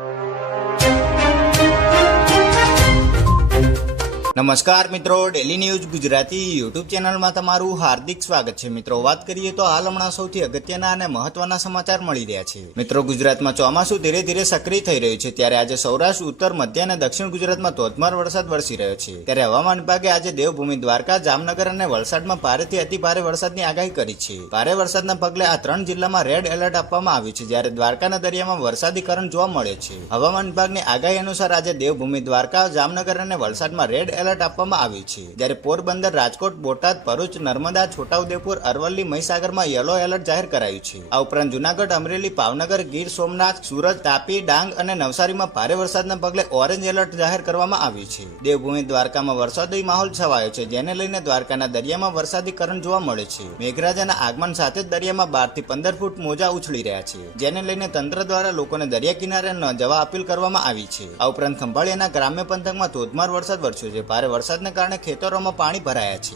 you. નમસ્કાર મિત્રો daily news Gujarati YouTube ચેનલમાં તમારું હાર્દિક સ્વાગત છે. મિત્રો, વાત કરીએ તો હાલ હમણાં સૌથી અગત્યના અને મહત્વના સમાચાર મળી રહ્યા છે. મિત્રો, ગુજરાતમાં ચોમાસું ધીરે ધીરે સક્રિય થઈ રહ્યું છે. ત્યારે આજે સૌરાષ્ટ્ર, ઉત્તર, મધ્ય અને દક્ષિણ ગુજરાતમાં ધોધમાર વરસાદ વરસી રહ્યો છે. ત્યારે હવામાન વિભાગે આજે દેવભૂમિ, દ્વારકા, જામનગર અને વલસાડમાં ભારેથી અતિ ભારે વરસાદની આગાહી કરી છે. ભારે વરસાદના પગલે આ ત્રણ જિલ્લામાં રેડ એલર્ટ આપવામાં આવ્યું છે, જ્યારે દ્વારકાના દરિયામાં વરસાદી કરંટ જોવા મળે છે. હવામાન વિભાગની આગાહી અનુસાર આજે દેવભૂમિ, દ્વારકા, જામનગર અને વલસાડમાં રેડ એલર્ટ આપવામાં આવ્યું છે. જ્યારે પોરબંદર, રાજકોટ, બોટાદ, ભરૂચ, નર્મદા, છોટાઉદેપુર, અરવલ્લી, મહીસાગરમાં યલો એલર્ટ જાહેર કરાયું છે. આ ઉપરાંત જુનાગઢ, અમરેલી, ભાવનગર, ગીર, સોમનાથ, સુરત, તાપી, ડાંગ અને નવસારીમાં ભારે વરસાદના પગલે ઓરેન્જ એલર્ટ જાહેર કરવામાં આવ્યું છે. દેવભૂમિ દ્વારકામાં વરસાદી માહોલ છવાયો છે, જેને લઈને દ્વારકાના દરિયામાં વરસાદી કરંટ જોવા મળે છે. મેઘરાજાના આગમન સાથે જ દરિયામાં બારથી પંદર ફૂટ મોજા ઉછળી રહ્યા છે, જેને લઈને તંત્ર દ્વારા લોકોને દરિયા કિનારે ન જવા અપીલ કરવામાં આવી છે. આ ઉપરાંત ખંભાળિયાના ગ્રામ્ય પંથકમાં ધોધમાર વરસાદ વરસ્યો છે. ભારે વરસાદને કારણે ખેતરોમાં પાણી ભરાયા છે.